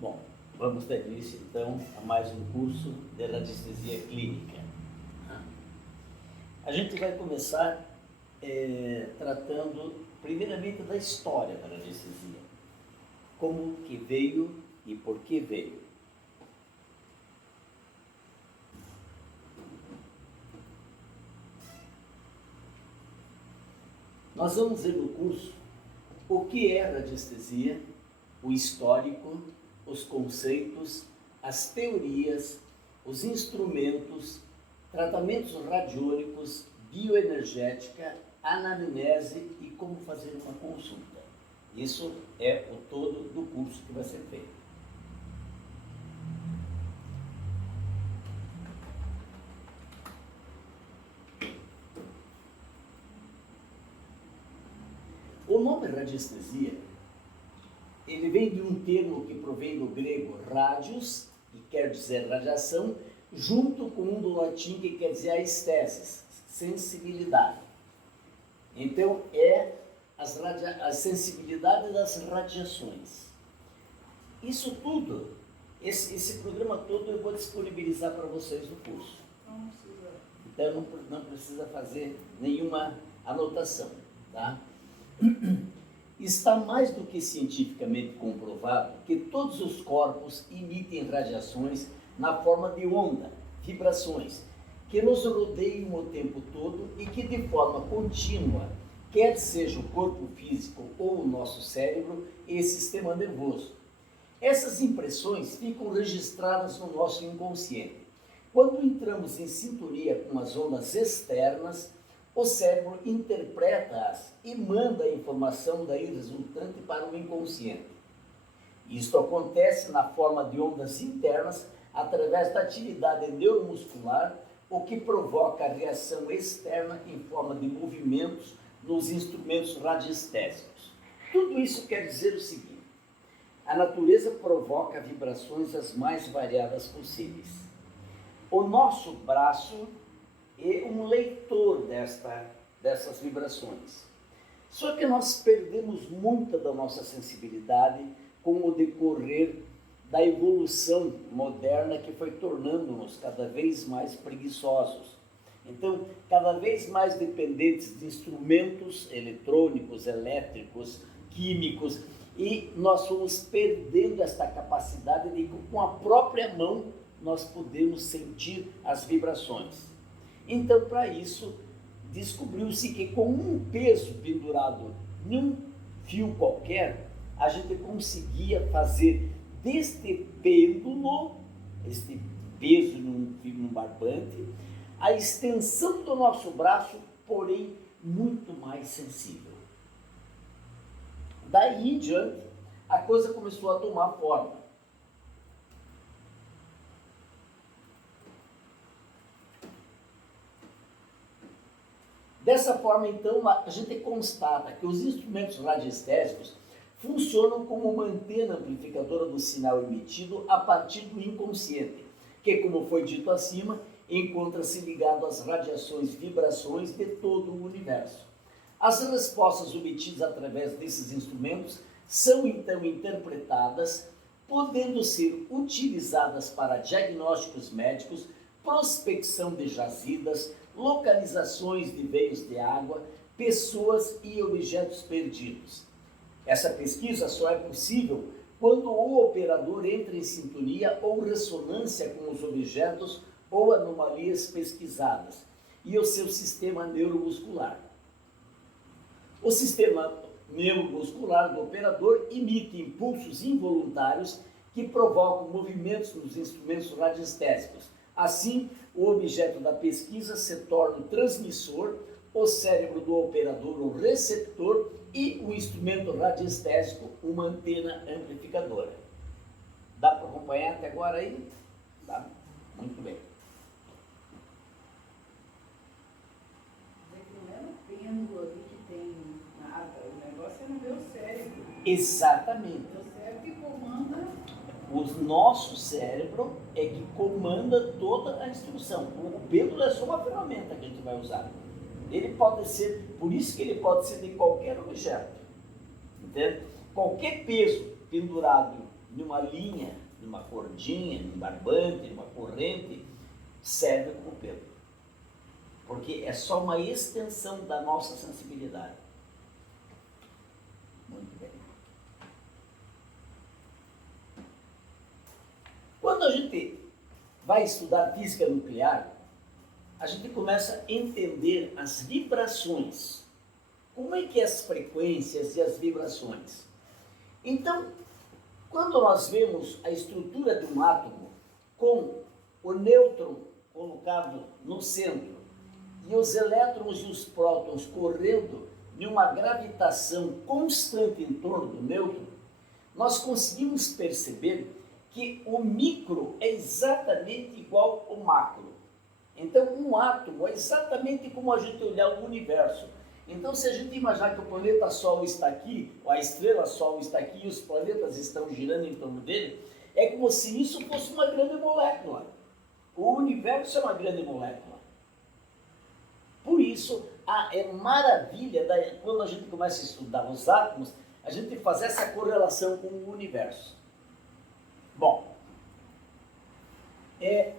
Bom, vamos dar início então a mais um curso de radiestesia clínica. A gente vai começar tratando primeiramente da história da radiestesia, como que veio e por que veio. Nós vamos ver no curso o que é radiestesia, o histórico, os conceitos, as teorias, os instrumentos, tratamentos radiônicos, bioenergética, anamnese e como fazer uma consulta. Isso é o todo do curso que vai ser feito. O nome radiestesia, ele vem de um termo que provém do grego radius, que quer dizer radiação, junto com um do latim que quer dizer aesthesis, sensibilidade. Então, é a sensibilidade das radiações. Isso tudo, esse programa todo eu vou disponibilizar para vocês no curso. Então, não precisa fazer nenhuma anotação, tá? Está mais do que cientificamente comprovado que todos os corpos emitem radiações na forma de onda, vibrações, que nos rodeiam o tempo todo e que de forma contínua, quer seja o corpo físico ou o nosso cérebro e sistema nervoso. Essas impressões ficam registradas no nosso inconsciente. Quando entramos em sintonia com as ondas externas, o cérebro interpreta-as e manda a informação daí resultante para o inconsciente. Isto acontece na forma de ondas internas através da atividade neuromuscular, o que provoca a reação externa em forma de movimentos nos instrumentos radiestésicos. Tudo isso quer dizer o seguinte: a natureza provoca vibrações as mais variadas possíveis. O nosso braço é um leitor dessas vibrações. Só que nós perdemos muita da nossa sensibilidade com o decorrer da evolução moderna que foi tornando-nos cada vez mais preguiçosos. Então, cada vez mais dependentes de instrumentos eletrônicos, elétricos, químicos, e nós fomos perdendo esta capacidade de, com a própria mão, nós podemos sentir as vibrações. Então, para isso, descobriu-se que com um peso pendurado num fio qualquer, a gente conseguia fazer deste pêndulo, este peso num barbante, a extensão do nosso braço, porém muito mais sensível. Daí em diante, a coisa começou a tomar forma. Dessa forma, então, a gente constata que os instrumentos radiestésicos funcionam como uma antena amplificadora do sinal emitido a partir do inconsciente, que, como foi dito acima, encontra-se ligado às radiações, vibrações de todo o universo. As respostas obtidas através desses instrumentos são, então, interpretadas, podendo ser utilizadas para diagnósticos médicos, prospecção de jazidas, localizações de veios de água, pessoas e objetos perdidos. Essa pesquisa só é possível quando o operador entra em sintonia ou ressonância com os objetos ou anomalias pesquisadas e o seu sistema neuromuscular. O sistema neuromuscular do operador emite impulsos involuntários que provocam movimentos nos instrumentos radiestésicos. Assim, o objeto da pesquisa se torna o transmissor, o cérebro do operador o receptor e o instrumento radiestésico uma antena amplificadora. Dá para acompanhar até agora aí? Dá? Muito bem. Não é no pêndulo ali que tem nada, o negócio é no meu cérebro. Exatamente. O cérebro que comanda. O nosso cérebro é que comanda toda a instrução. O pêndulo é só uma ferramenta que a gente vai usar. Ele pode ser, por isso que ele pode ser de qualquer objeto, entende? Qualquer peso pendurado numa linha, numa cordinha, num barbante, numa corrente, serve como pelo. Porque é só uma extensão da nossa sensibilidade. Muito bem. Quando a gente vai estudar física nuclear, a gente começa a entender as vibrações. Como é que é as frequências e as vibrações? Então, quando nós vemos a estrutura de um átomo com o nêutron colocado no centro e os elétrons e os prótons correndo em uma gravitação constante em torno do nêutron, nós conseguimos perceber que o micro é exatamente igual ao macro. Então, um átomo é exatamente como a gente olhar o universo. Então, se a gente imaginar que o planeta Sol está aqui, ou a estrela Sol está aqui e os planetas estão girando em torno dele, é como se isso fosse uma grande molécula. O universo é uma grande molécula. Por isso, é maravilha, quando a gente começa a estudar os átomos, a gente faz essa correlação com o universo. Bom,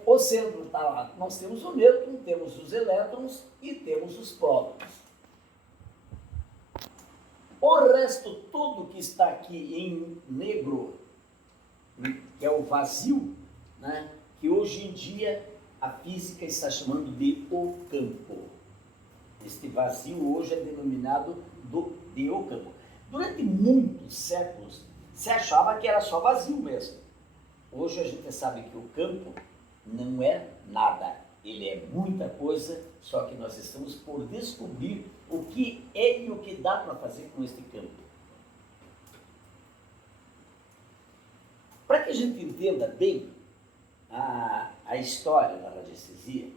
o centro está lá. Nós temos o nêutron, temos os elétrons e temos os prótons. O resto todo que está aqui em negro, que é o vazio, né, que hoje em dia a física está chamando de o campo. Este vazio hoje é denominado de o campo. Durante muitos séculos se achava que era só vazio mesmo. Hoje a gente sabe que o campo não é nada, ele é muita coisa, só que nós estamos por descobrir o que é e o que dá para fazer com este campo. Para que a gente entenda bem a história da radiestesia,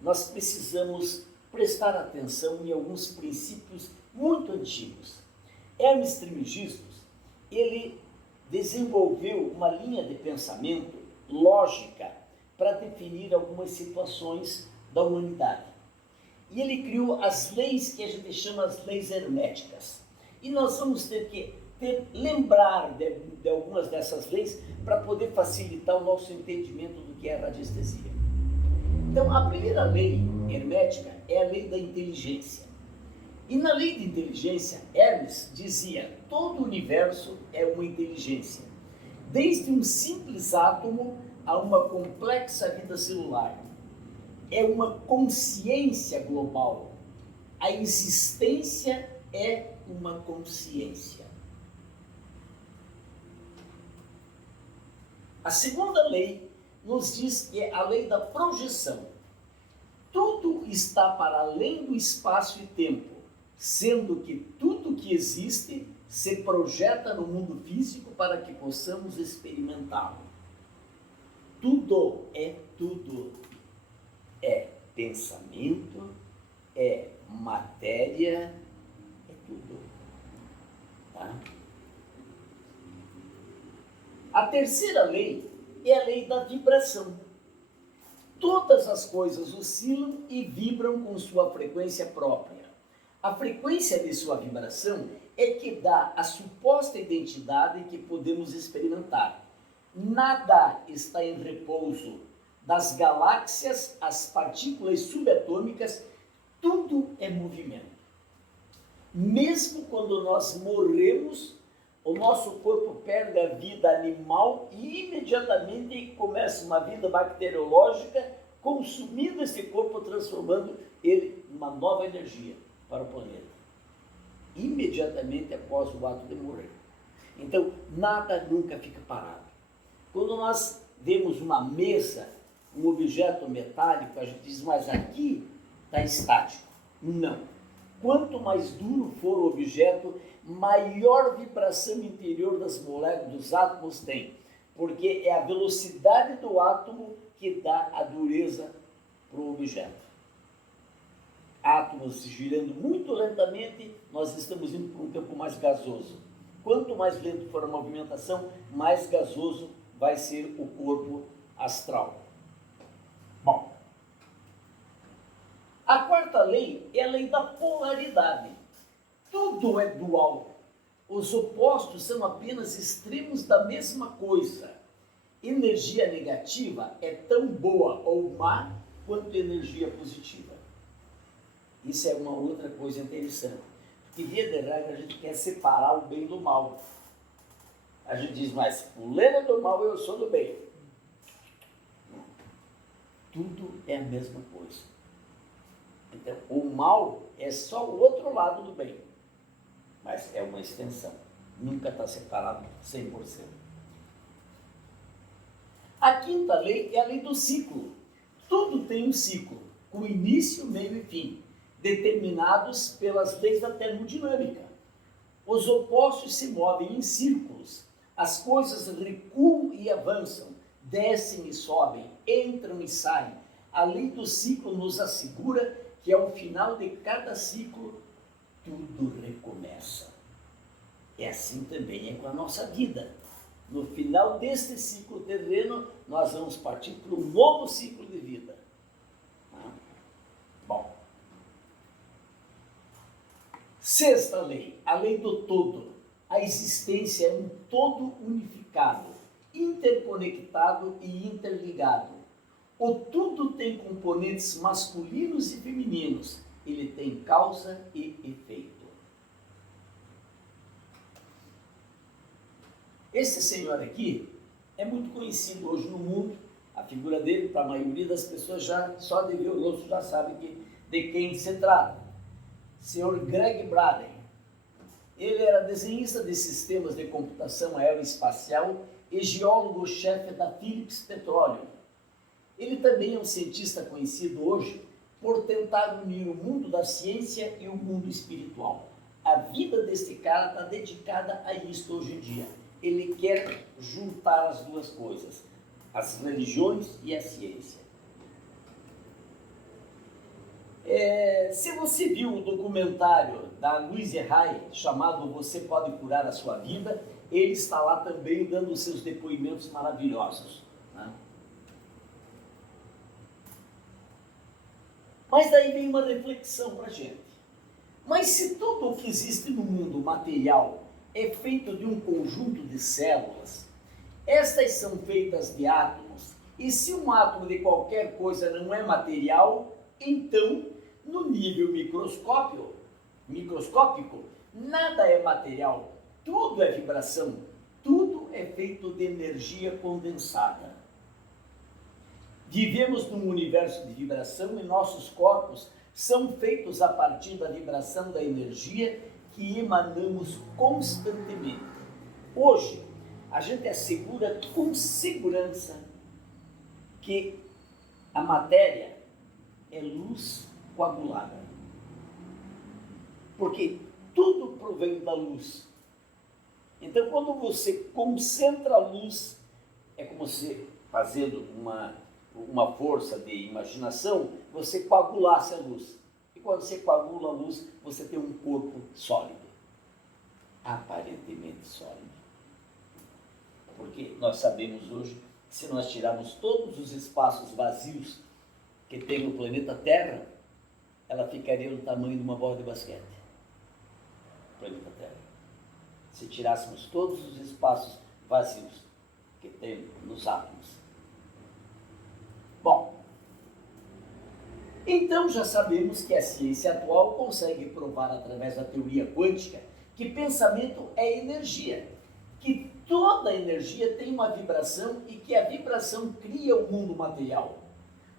nós precisamos prestar atenção em alguns princípios muito antigos. Hermes Trismegisto, ele desenvolveu uma linha de pensamento lógica para definir algumas situações da humanidade. E ele criou as leis que a gente chama as leis herméticas. E nós vamos ter que lembrar de algumas dessas leis para poder facilitar o nosso entendimento do que é a radiestesia. Então, a primeira lei hermética é a lei da inteligência. E na lei de inteligência, Hermes dizia: todo o universo é uma inteligência, desde um simples átomo a uma complexa vida celular. É uma consciência global. A existência é uma consciência. A segunda lei nos diz que é a lei da projeção. Tudo está para além do espaço e tempo, sendo que tudo que existe se projeta no mundo físico para que possamos experimentá-lo. Tudo. É pensamento, é matéria, é tudo. Tá? A terceira lei é a lei da vibração. Todas as coisas oscilam e vibram com sua frequência própria. A frequência de sua vibração é que dá a suposta identidade que podemos experimentar. Nada está em repouso. Das galáxias às partículas subatômicas, tudo é movimento. Mesmo quando nós morremos, o nosso corpo perde a vida animal e imediatamente começa uma vida bacteriológica, consumindo esse corpo, transformando ele numa nova energia para o planeta. Imediatamente após o ato de morrer. Então, nada nunca fica parado. Quando nós vemos uma mesa, um objeto metálico, a gente diz, mas aqui está estático. Não. Quanto mais duro for o objeto, maior vibração interior das moléculas, dos átomos tem. Porque é a velocidade do átomo que dá a dureza para o objeto. Átomos girando muito lentamente, nós estamos indo para um campo mais gasoso. Quanto mais lento for a movimentação, mais gasoso vai ser o corpo astral. Bom, a quarta quarta lei é a lei da polaridade. Tudo é dual. Os opostos são apenas extremos da mesma coisa. Energia negativa é tão boa ou má quanto energia positiva. Isso é uma outra coisa interessante. Porque, via de regra, a gente quer separar o bem do mal. A gente diz, mas fulano é do mal, eu sou do bem. Tudo é a mesma coisa. Então, o mal é só o outro lado do bem. Mas é uma extensão. Nunca está separado 100%. A quinta lei é a lei do ciclo. Tudo tem um ciclo, com início, meio e fim, determinados pelas leis da termodinâmica. Os opostos se movem em círculos. As coisas recuam e avançam, descem e sobem, entram e saem. A lei do ciclo nos assegura que ao final de cada ciclo, tudo recomeça. É assim também é com a nossa vida. No final deste ciclo terreno, nós vamos partir para um novo ciclo de vida. Bom. Sexta lei, a lei do todo. A existência é um todo unificado, interconectado e interligado. O tudo tem componentes masculinos e femininos. Ele tem causa e efeito. Esse senhor aqui é muito conhecido hoje no mundo. A figura dele, para a maioria das pessoas, já só de ver o rosto já sabe de quem se trata. Senhor Greg Braden. Ele era desenhista de sistemas de computação aeroespacial e geólogo-chefe da Phillips Petroleum. Ele também é um cientista conhecido hoje por tentar unir o mundo da ciência e o mundo espiritual. A vida deste cara está dedicada a isso hoje em dia. Ele quer juntar as duas coisas, as religiões e a ciência. Se você viu o documentário da Louise Hay, chamado Você Pode Curar a Sua Vida, ele está lá também dando os seus depoimentos maravilhosos. Né? Mas daí vem uma reflexão para a gente. Mas se tudo o que existe no mundo material é feito de um conjunto de células, estas são feitas de átomos, e se um átomo de qualquer coisa não é material, então, no nível microscópico, nada é material, tudo é vibração, tudo é feito de energia condensada. Vivemos num universo de vibração e nossos corpos são feitos a partir da vibração da energia que emanamos constantemente. Hoje, a gente assegura com segurança que a matéria é luz coagulada. Porque tudo provém da luz. Então, quando você concentra a luz, é como se, fazendo uma força de imaginação, você coagulasse a luz. E quando você coagula a luz, você tem um corpo sólido. Aparentemente sólido. Porque nós sabemos hoje que se nós tirarmos todos os espaços vazios que tem no planeta Terra, ela ficaria do tamanho de uma bola de basquete. Planeta Terra. Se tirássemos todos os espaços vazios que tem nos átomos. Bom, então já sabemos que a ciência atual consegue provar através da teoria quântica que pensamento é energia, que toda energia tem uma vibração e que a vibração cria o mundo material.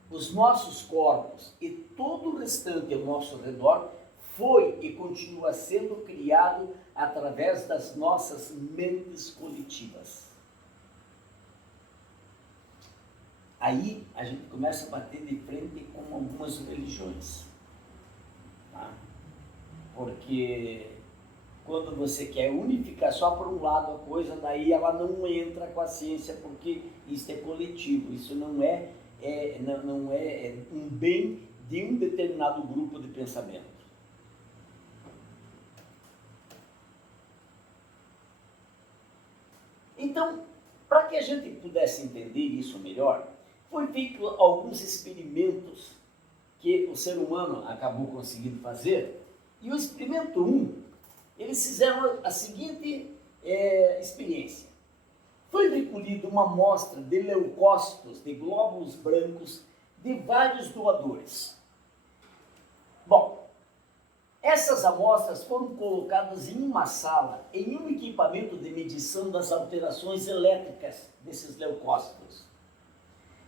Os nossos corpos e todo o restante ao nosso redor foi e continua sendo criado através das nossas mentes coletivas. Aí a gente começa a bater de frente com algumas religiões. Tá? Porque quando você quer unificar só por um lado a coisa, daí ela não entra com a ciência, porque isso é coletivo, isso não é um bem de um determinado grupo de pensamento. Então, para que a gente pudesse entender isso melhor, foi feito alguns experimentos que o ser humano acabou conseguindo fazer. E o experimento 1, eles fizeram a seguinte experiência. Foi recolhida uma amostra de leucócitos, de glóbulos brancos, de vários doadores. Bom, essas amostras foram colocadas em uma sala, em um equipamento de medição das alterações elétricas desses leucócitos.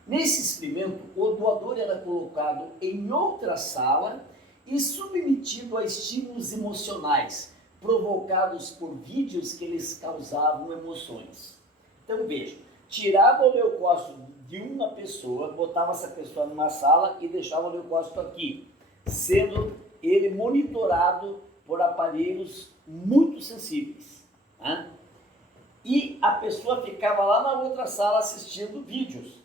Nesse experimento, o doador era colocado em outra sala e submetido a estímulos emocionais, provocados por vídeos que lhes causavam emoções. Então veja, tirava o leucócito de uma pessoa, botava essa pessoa numa sala e deixava o leucócito aqui, sendo ele monitorado por aparelhos muito sensíveis. Né? E a pessoa ficava lá na outra sala assistindo vídeos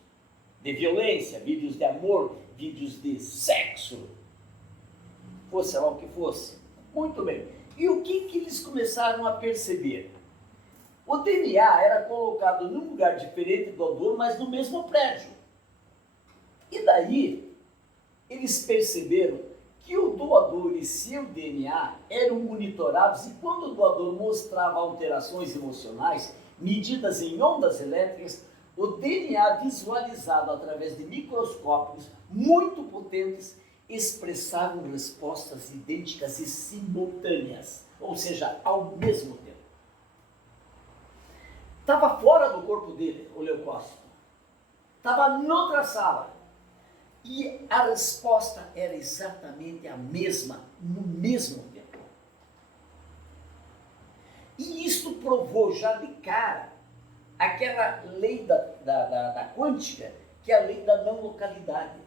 de violência, vídeos de amor, vídeos de sexo, fosse lá o que fosse. Muito bem. E o que eles começaram a perceber? O DNA era colocado num lugar diferente do doador, mas no mesmo prédio. E daí, eles perceberam que o doador e seu DNA eram monitorados e quando o doador mostrava alterações emocionais, medidas em ondas elétricas, o DNA visualizado através de microscópios muito potentes expressavam respostas idênticas e simultâneas, ou seja, ao mesmo tempo. Estava fora do corpo dele, o leucócito. Estava noutra sala. E a resposta era exatamente a mesma, no mesmo tempo. E isto provou já de cara aquela lei da quântica, que é a lei da não localidade.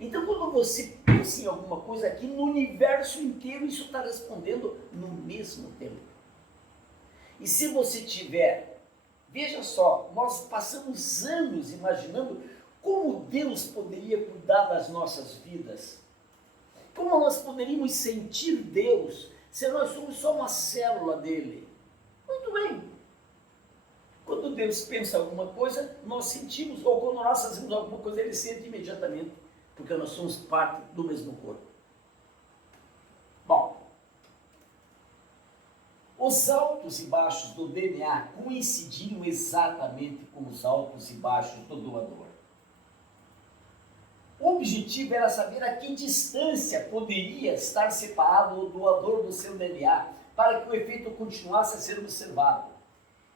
Então, quando você pensa em alguma coisa aqui, no universo inteiro, isso está respondendo no mesmo tempo. E se você tiver, veja só, nós passamos anos imaginando como Deus poderia cuidar das nossas vidas. Como nós poderíamos sentir Deus se nós somos só uma célula dele. Muito bem. Quando Deus pensa alguma coisa, nós sentimos, ou quando nós fazemos alguma coisa, ele sente imediatamente, porque nós somos parte do mesmo corpo. Bom, os altos e baixos do DNA coincidiam exatamente com os altos e baixos do doador. O objetivo era saber a que distância poderia estar separado o doador do seu DNA para que o efeito continuasse a ser observado.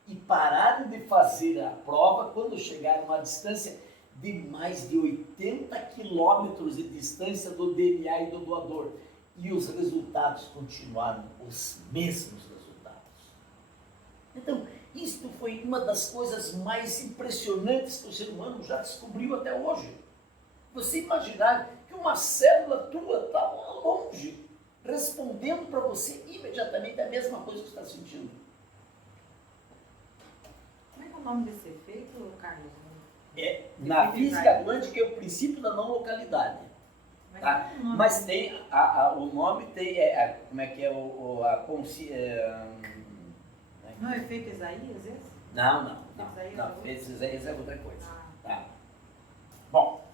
E pararam de fazer a prova quando chegaram à distância de mais de 80 quilômetros de distância do DNA e do doador. E os resultados continuaram os mesmos resultados. Então, isto foi uma das coisas mais impressionantes que o ser humano já descobriu até hoje. Você imaginar que uma célula tua está lá longe, respondendo para você imediatamente a mesma coisa que você está sentindo. Como é que é o nome desse efeito, Carlos? Na física quântica é o princípio da não localidade. Tá? Mas tem, o nome tem, como é que é não é efeito Isaías esse? Não, efeito Isaías é outra coisa. Tá? Bom,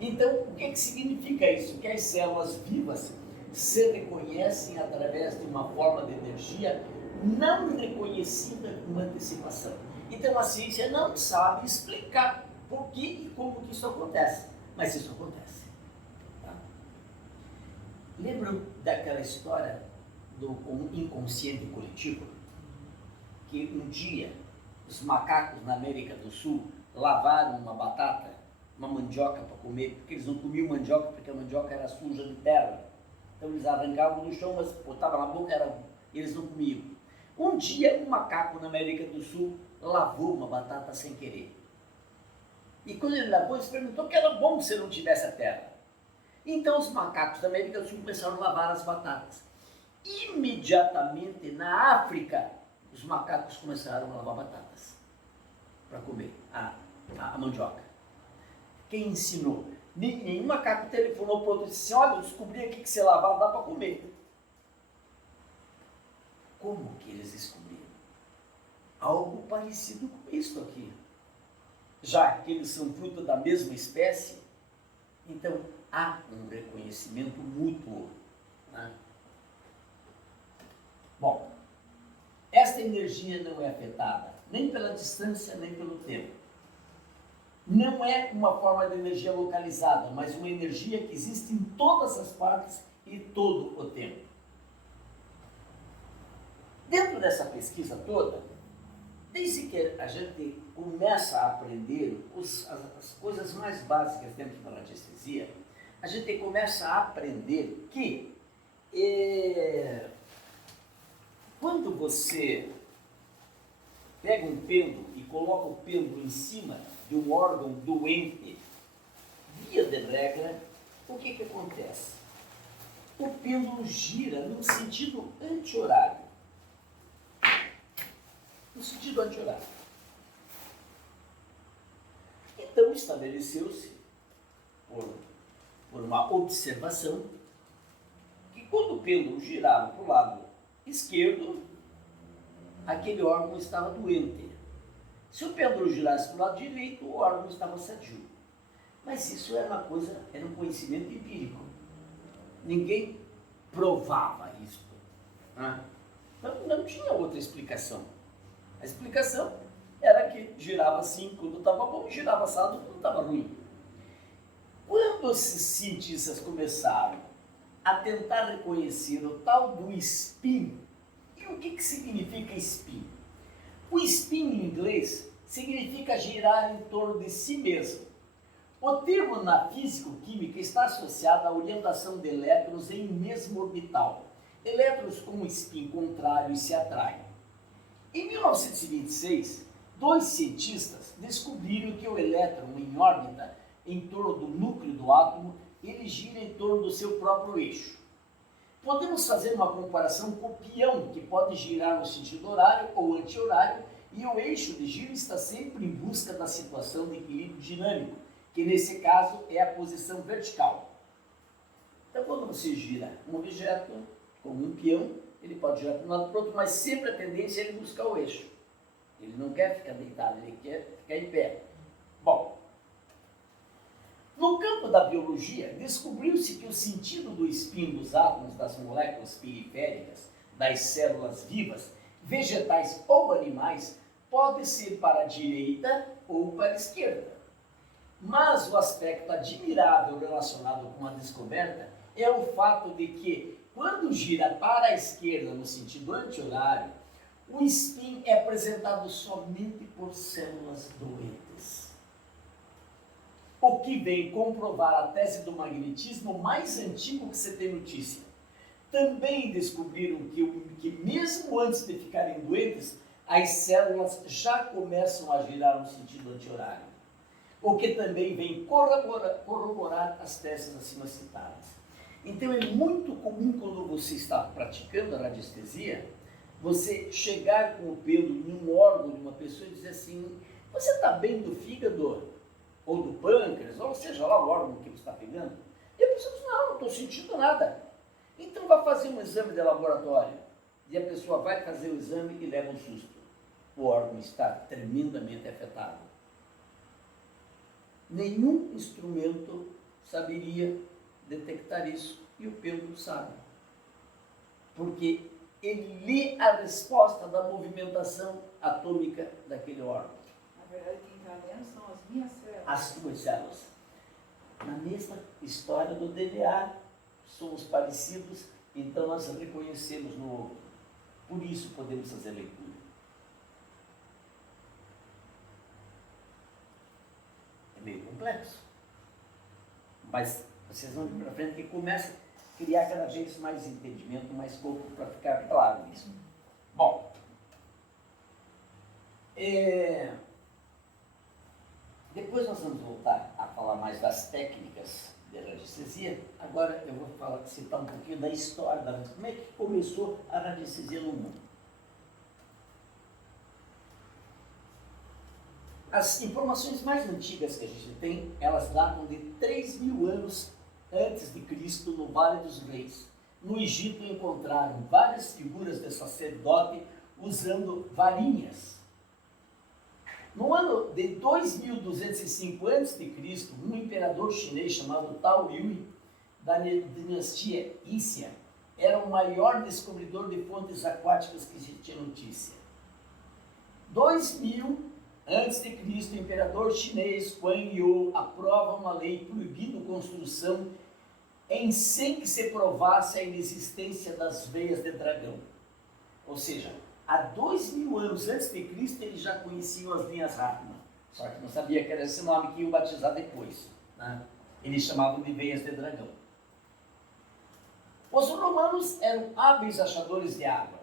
então, o que significa isso? Que as células vivas se reconhecem através de uma forma de energia não reconhecida com antecipação. Então, a ciência não sabe explicar por que e como que isso acontece, mas isso acontece. Tá? Lembram daquela história do inconsciente coletivo? Que um dia os macacos na América do Sul lavaram uma batata, uma mandioca para comer, porque eles não comiam mandioca porque a mandioca era suja de terra. Então eles arrancavam do chão, mas botavam na boca, eles não comiam. Um dia um macaco na América do Sul lavou uma batata sem querer. E quando ele lavou, ele perguntou que era bom se não tivesse a terra. Então os macacos da América do Sul começaram a lavar as batatas. Imediatamente na África, os macacos começaram a lavar batatas para comer a mandioca. Quem ensinou? Nenhum macaco telefonou para o outro e disse: olha, eu descobri aqui que você lavar dá para comer. Como que eles descobriram? Algo parecido com isso aqui. Já que eles são fruto da mesma espécie, então há um reconhecimento mútuo. Né? Bom, esta energia não é afetada nem pela distância, nem pelo tempo. Não é uma forma de energia localizada, mas uma energia que existe em todas as partes e todo o tempo. Dentro dessa pesquisa toda, desde que a gente começa a aprender as coisas mais básicas dentro da radiestesia, a gente começa a aprender que quando você pega um pêndulo e coloca o pêndulo em cima de um órgão doente, via de regra, o que acontece? O pêndulo gira no sentido anti-horário. No sentido anti-horário. Então estabeleceu-se, por uma observação, que quando o pêndulo girava para o lado esquerdo, aquele órgão estava doente. Se o pêndulo girasse para o lado direito, o órgão estava sadio. Mas isso era um conhecimento empírico. Ninguém provava isso. Né? Então não tinha outra explicação. A explicação era que girava assim quando estava bom, girava assado quando estava ruim. Quando esses cientistas começaram a tentar reconhecer o tal do spin, e o que significa spin? O spin em inglês significa girar em torno de si mesmo. O termo na físico-química está associado à orientação de elétrons em um mesmo orbital. Elétrons com um spin contrário se atraem. Em 1926, dois cientistas descobriram que o elétron em órbita em torno do núcleo do átomo, ele gira em torno do seu próprio eixo. Podemos fazer uma comparação com o peão, que pode girar no sentido horário ou anti-horário, e o eixo de giro está sempre em busca da situação de equilíbrio dinâmico, que nesse caso é a posição vertical. Então, quando você gira um objeto, como um peão, ele pode girar para um lado e para o outro, mas sempre a tendência é ele buscar o eixo. Ele não quer ficar deitado, ele quer ficar em pé. Bom, no campo da biologia, descobriu-se que o sentido do spin dos átomos das moléculas periféricas das células vivas, vegetais ou animais, pode ser para a direita ou para a esquerda. Mas o aspecto admirável relacionado com a descoberta é o fato de que, quando gira para a esquerda no sentido anti-horário, o spin é apresentado somente por células doentes. O que vem comprovar a tese do magnetismo mais antigo que você tem notícia. Também descobriram que mesmo antes de ficarem doentes, as células já começam a girar no sentido anti-horário. O que também vem corroborar as teses acima citadas. Então é muito comum, quando você está praticando a radiestesia, você chegar com o pêndulo em um órgão de uma pessoa e dizer assim: você está bem do fígado? Ou do pâncreas, ou seja lá o órgão que você está pegando? E a pessoa diz: não estou sentindo nada. Então vai fazer um exame de laboratório. E a pessoa vai fazer o exame e leva um susto. O órgão está tremendamente afetado. Nenhum instrumento saberia detectar isso, e o pêndulo sabe. Porque ele lê a resposta da movimentação atômica daquele órgão. Na verdade, quem está lendo são as minhas células. As suas células. Na mesma história do DNA, somos parecidos, então nós reconhecemos no outro. Por isso podemos fazer leitura. É meio complexo. Mas vocês vão vir para frente que começa a criar cada vez mais entendimento, mais corpo para ficar claro isso. Bom, depois nós vamos voltar a falar mais das técnicas de radiestesia. Agora eu vou citar um pouquinho da história, como é que começou a radiestesia no mundo. As informações mais antigas que a gente tem, elas datam de 3.000 anos antes de Cristo, no Vale dos Reis. No Egito encontraram várias figuras de sacerdote usando varinhas. No ano de 2205 a.C., um imperador chinês chamado Tao Yui, da dinastia Ixia, era o maior descobridor de fontes aquáticas que se tinha notícia. 2000 a.C., o imperador chinês Guan Yu aprova uma lei proibindo construção sem que se provasse a inexistência das veias de dragão. Ou seja, há 2000 anos antes de Cristo eles já conheciam as linhas Hartmann, só que não sabia que era esse nome que iam batizar depois, né? Eles chamavam de veias de dragão. Os romanos eram hábeis achadores de água.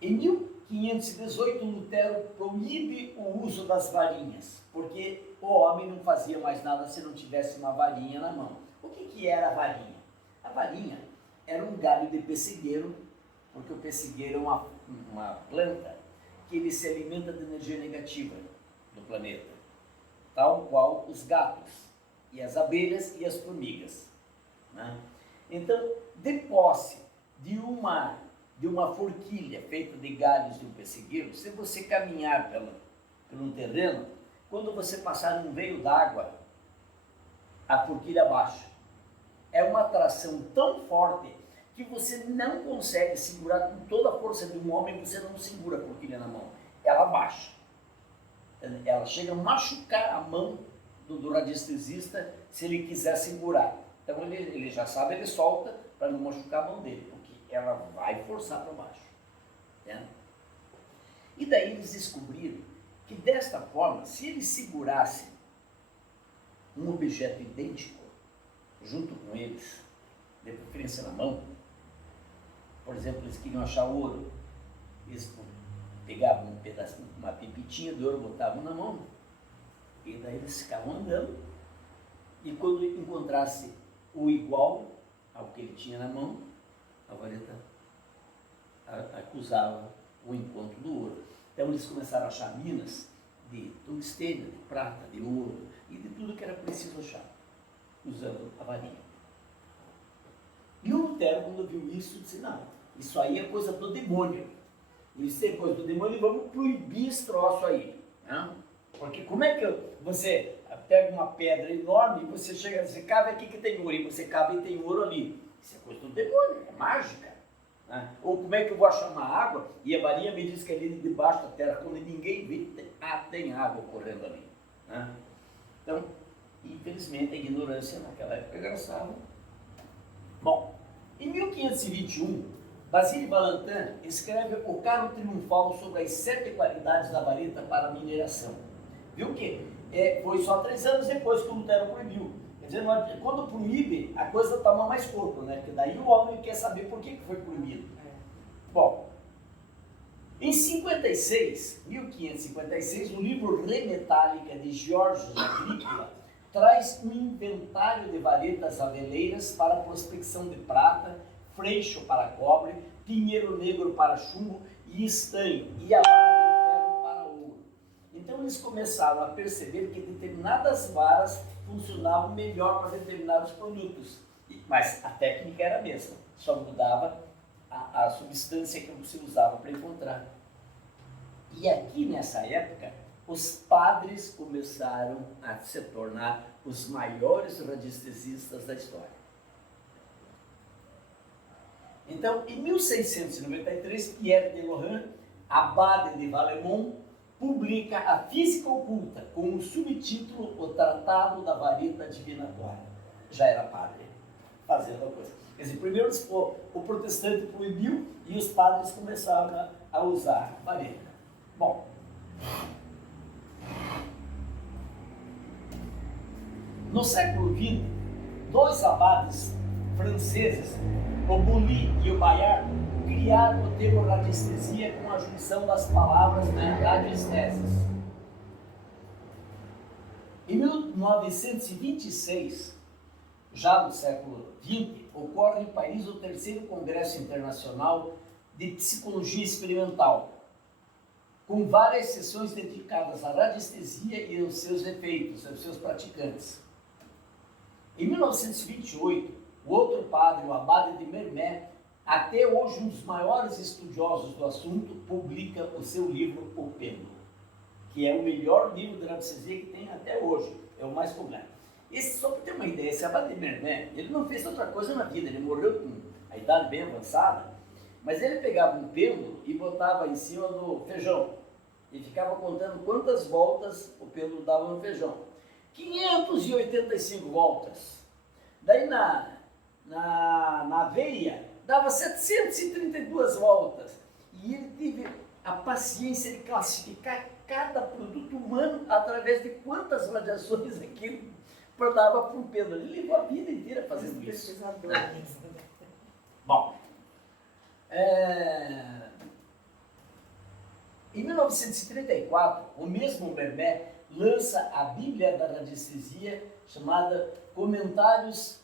Em 1518, Lutero proíbe o uso das varinhas, porque o homem não fazia mais nada se não tivesse uma varinha na mão. O que era a varinha? A varinha era um galho de pessegueiro, porque o pessegueiro é uma planta que ele se alimenta de energia negativa do planeta, tal qual os gatos, e as abelhas e as formigas, né? Então, de posse de uma forquilha feita de galhos de um pessegueiro, se você caminhar por um terreno, quando você passar num veio d'água, a forquilha baixa. É uma atração tão forte que você não consegue segurar com toda a força de um homem, você não segura a forquilha na mão. Ela baixa. Ela chega a machucar a mão do radiestesista se ele quiser segurar. Então ele já sabe, ele solta para não machucar a mão dele, porque ela vai forçar para baixo. Né? E daí eles descobriram que desta forma, se eles segurassem um objeto idêntico junto com eles, de preferência na mão, por exemplo, eles queriam achar ouro, eles pegavam um pedacinho, uma pipitinha de ouro, botavam na mão, e daí eles ficavam andando, e quando encontrasse o igual ao que ele tinha na mão, a vareta acusava o encontro do ouro. Então eles começaram a achar minas de tungstênio, de prata, de ouro e de tudo que era preciso achar, usando a varinha. E o Lutero, quando viu isso, disse: não, isso aí é coisa do demônio. Isso é coisa do demônio e vamos proibir esse troço aí. Né? Porque como é que você pega uma pedra enorme e você chega, você cava aqui que tem ouro, e você cava e tem ouro ali? Isso é coisa do demônio, é mágica. Né? Ou como é que eu vou achar uma água e a varinha me diz que ali debaixo da terra, quando ninguém vê, tem água correndo ali. Né? Então, infelizmente, a ignorância naquela época era salva. Bom, em 1521, Basile Valentin escreve o Carro Triunfal sobre as 7 qualidades da vareta para a mineração. Viu que foi só 3 anos depois que o Lutero proibiu. Quer dizer, quando proíbe, a coisa toma mais corpo, né? Porque daí o homem quer saber por que foi proibido. Bom, em 1556, o livro Re Metallica de Georges Agricola traz um inventário de varetas aveleiras para prospecção de prata, freixo para cobre, pinheiro negro para chumbo e estanho, e a vara de ferro para ouro. Então eles começaram a perceber que determinadas varas funcionavam melhor para determinados produtos, mas a técnica era a mesma, só mudava a substância que você usava para encontrar. E aqui nessa época, os padres começaram a se tornar os maiores radiestesistas da história. Então, em 1693, Pierre de Lorrain, abade de Valemont, publica a Física Oculta com o subtítulo O Tratado da Vareta Divinatória. Já era padre, fazendo a coisa. Quer dizer, primeiro o protestante proibiu e os padres começaram a usar a vareta. Bom, no século XX, 2 abades franceses, o Bully e o Bayard, criaram o termo radiestesia com a junção das palavras radiesteses. Em 1926, já no século XX, ocorre em Paris o 3º Congresso Internacional de Psicologia Experimental, com várias sessões dedicadas à radiestesia e aos seus efeitos, aos seus praticantes. Em 1928, o outro padre, o abade de Mermet, até hoje um dos maiores estudiosos do assunto, publica o seu livro O Pêndulo. que é o melhor nível de radiestesia que tem até hoje, é o mais completo. Esse, só para ter uma ideia, esse Abade Merné, ele não fez outra coisa na vida, ele morreu com a idade bem avançada, mas ele pegava um pêndulo e botava em cima do feijão e ficava contando quantas voltas o pêndulo dava no feijão. 585 voltas. Daí na aveia dava 732 voltas. E ele teve a paciência de classificar cada produto humano através de quantas radiações aquilo dava para um pêndulo. Ele levou a vida inteira fazendo isso. Bom, em 1934, o mesmo Mermet lança a Bíblia da Radiestesia, chamada Comentários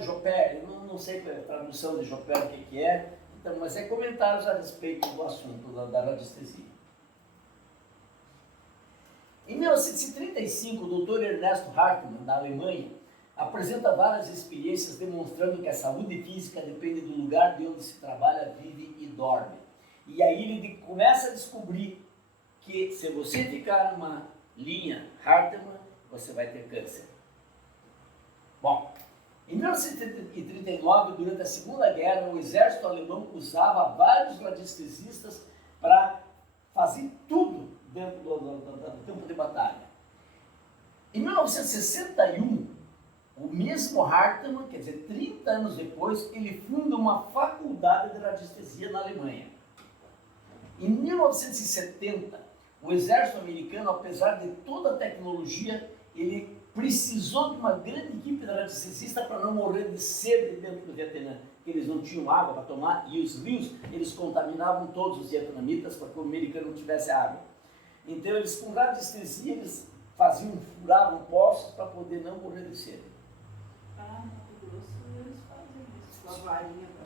Joper. Eu não sei a tradução de Joper, o que é, então, mas é comentários a respeito do assunto da radiestesia. Em 1935, o Dr. Ernesto Hartmann, da Alemanha, apresenta várias experiências demonstrando que a saúde física depende do lugar de onde se trabalha, vive e dorme. E aí ele começa a descobrir que se você ficar numa linha Hartmann, você vai ter câncer. Bom, em 1939, durante a Segunda Guerra, o exército alemão usava vários radiestesistas para fazer tudo dentro do campo de batalha. Em 1961, o mesmo Hartmann, quer dizer, 30 anos depois, ele funda uma faculdade de radiestesia na Alemanha. Em 1970, o exército americano, apesar de toda a tecnologia, ele precisou de uma grande equipe de radiestesistas para não morrer de sede dentro do Vietnã, porque eles não tinham água para tomar e os rios, eles contaminavam todos os vietnamitas para que o americano não tivesse água. Então, eles com radiestesia, eles furavam poços para poder não morrer de sede. Ah, no Grosso eles fazem isso, com a varinha para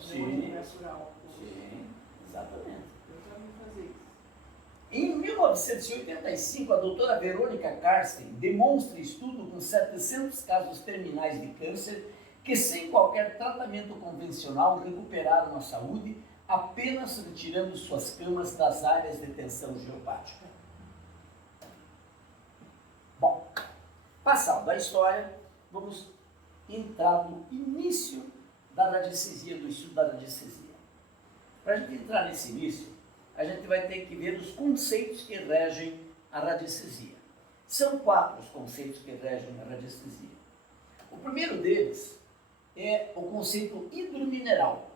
misturar álcool. Sim, exatamente. Eu também fazia isso. Em 1985, a doutora Verônica Karsten demonstra estudo com 700 casos terminais de câncer que, sem qualquer tratamento convencional, recuperaram a saúde apenas retirando suas camas das áreas de tensão geopática. Bom, passando a história, vamos entrar no início da radiestesia, do estudo da radiestesia. Para a gente entrar nesse início, a gente vai ter que ver os conceitos que regem a radiestesia. São 4 os conceitos que regem a radiestesia. O primeiro deles é o conceito hidromineral.